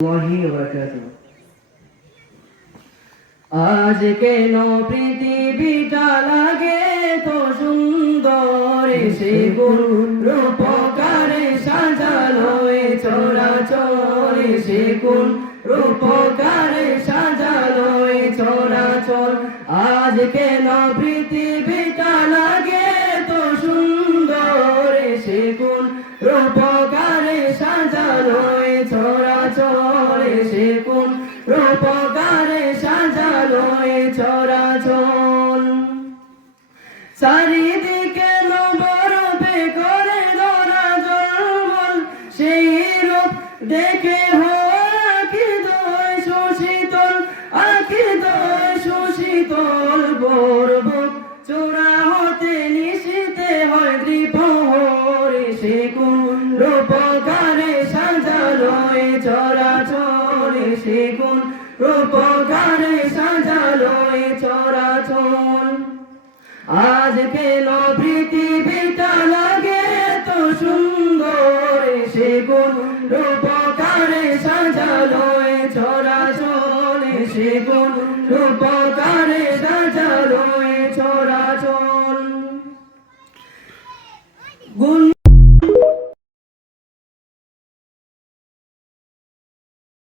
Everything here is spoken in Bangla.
আজ কেন পৃথিবীটা লাগে তো সুন্দর, সে কোন রূপকারে সাজালো এ চরাচর, সে কোন রূপকারে সাজালো এ চরাচর। আজ কেন পৃথিবীটা লাগে তো সুন্দর, সে কোন রূপকারে সাজালো এ চরাচর, সে কোন রূপকারে সাজালো এ চরাচর। চারিদিকে বরফে করে ধরা জল, সেই রূপ দেখে হৃদয় সুশীতল, হৃদয় সুশীতল। বরফ চূড়া হতে নিশীতে হয় দ্বিপ্রহর, সে কোন রূপকারে সাজালো এ চরাচর, সে কোন রূপকারে সাজালো এ চরাচর। আজ কেন পৃথিবীটা লাগে তো সুন্দর, সে কোন রূপকারে সাজালো এ চরাচর, সে কোন রূপকারে